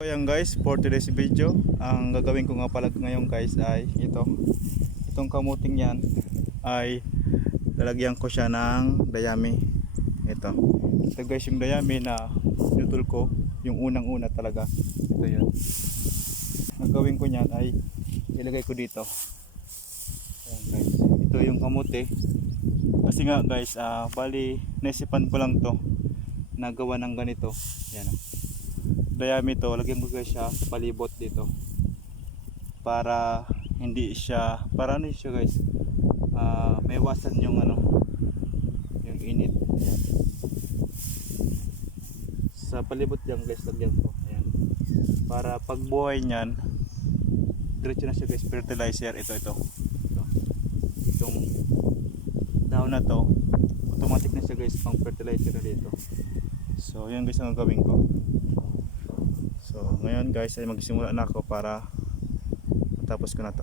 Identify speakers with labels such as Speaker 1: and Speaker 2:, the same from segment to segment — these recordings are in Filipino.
Speaker 1: So yan guys, for today's video, ang gagawin ko nga pala ngayon guys ay ito. Itong kamuting yan ay lalagyan ko siya ng dayami. Ito. Ito guys yung dayami na pinutol ko, yung unang-una talaga. Ito yun. Ang gagawin ko niyan ay ilagay ko dito. Ayan guys. Ito yung kamuti. Kasi nga guys, ah bali naisipan ko lang to nagawa ng ganito. Yan oh dayami to, lagyan ko guys siya palibot dito. Para hindi siya para ano siya guys ah may iwasan yung ano yung init. Sa palibot yan guys lagyan ko. Ayan. Para pag buhay niyan diretso na siya guys fertilizer. Ito ito. Ito. Itong dahon na to automatic na siya guys pang fertilizer na dito. So yan guys ang gagawin ko So ngayon guys ay magsimula na ako para matapos ko na to.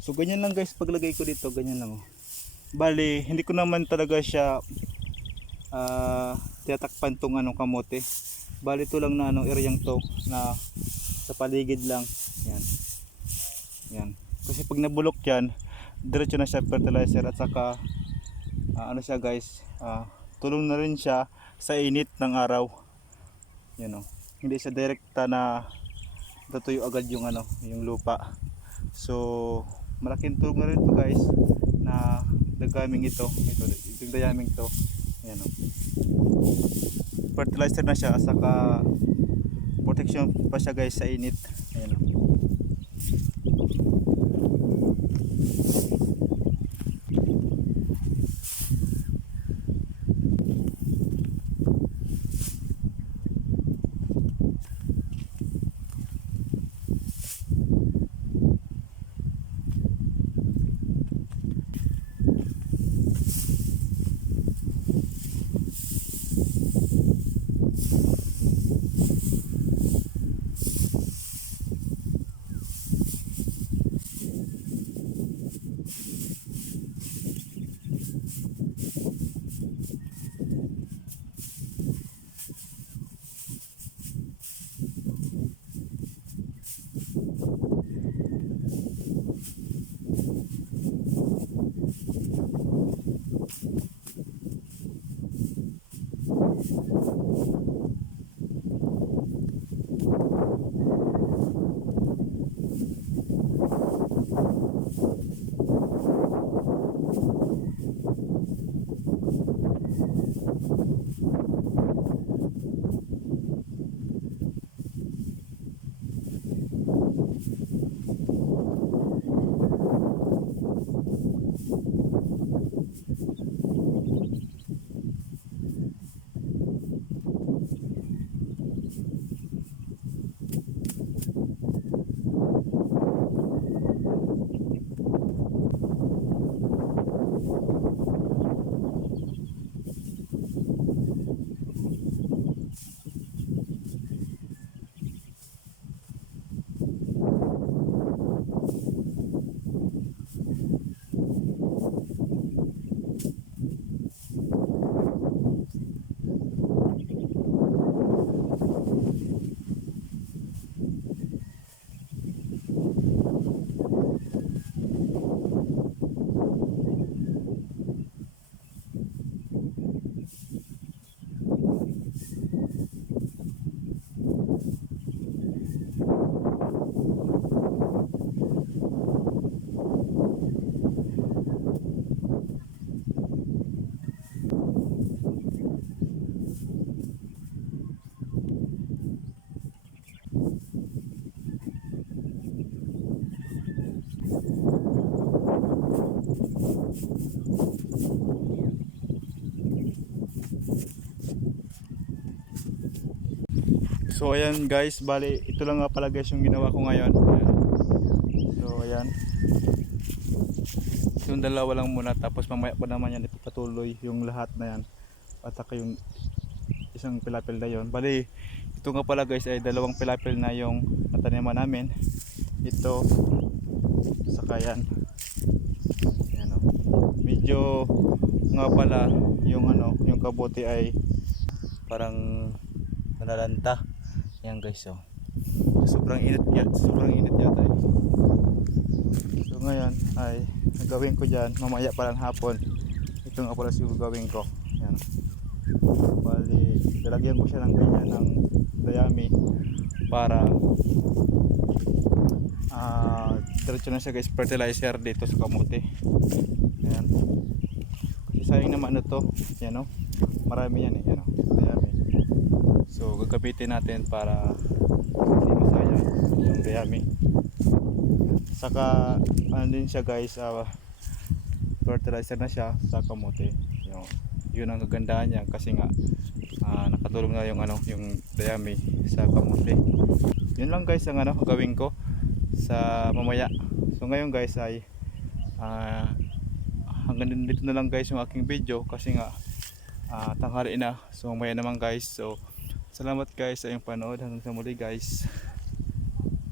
Speaker 1: So ganyan lang guys paglagay ko dito, ganyan lang. oh. Bali, hindi ko naman talaga siya ah tiyatakpan tong anong kamote. Bali ito lang na anong areang to na sa paligid lang. Yan. Yan. Kasi pag nabulok yan, diretso na siya fertilizer at saka ah, ano siya guys, ah, tulong na rin siya sa init ng araw. Yan oh. Hindi siya direkta na tatuyo agad yung ano, yung lupa. So, malaking tulong na rin to guys na dagaming ito. Ito, itong dayaming to. Ayan o. Fertilizer na siya saka protection pa siya guys sa init. So ayan guys, bali ito lang nga pala guys yung ginawa ko ngayon. So ayan. Yung dalawa lang muna tapos mamaya pa naman yan ipapatuloy yung lahat na yan. At saka yung isang pilapil na yon. Bali ito nga pala guys ay dalawang pilapil na yung nataniman namin. Ito saka yan. Ayan o. Medyo nga pala yung ano, yung kabuti ay parang nalalanta. Yan guys oh. Sobrang init yan, sobrang init yata eh. So ngayon ay gagawin ko diyan mamaya pa lang hapon. Ito nga pala siguro gagawin ko. Yan. Bali, lalagyan ko siya ng ganyan ng dayami para ah diretso na siya guys fertilizer dito sa kamote. Yan. Kasi sayang naman na to. Yan oh. Marami yan eh. Yan oh. Gagamitin natin para hindi masayang yung dayami. Saka ano din siya guys, ah, fertilizer na siya sa kamote. Yung, yun ang kagandahan niya kasi nga ah, nakatulong na yung ano yung dayami sa kamote. Yun lang guys ang ano gawin ko sa mamaya. So ngayon guys ay ah, hanggang dito na lang guys yung aking video kasi nga ah, tanghali na. So mamaya naman guys. So salamat guys sa iyong panood hanggang sa muli guys.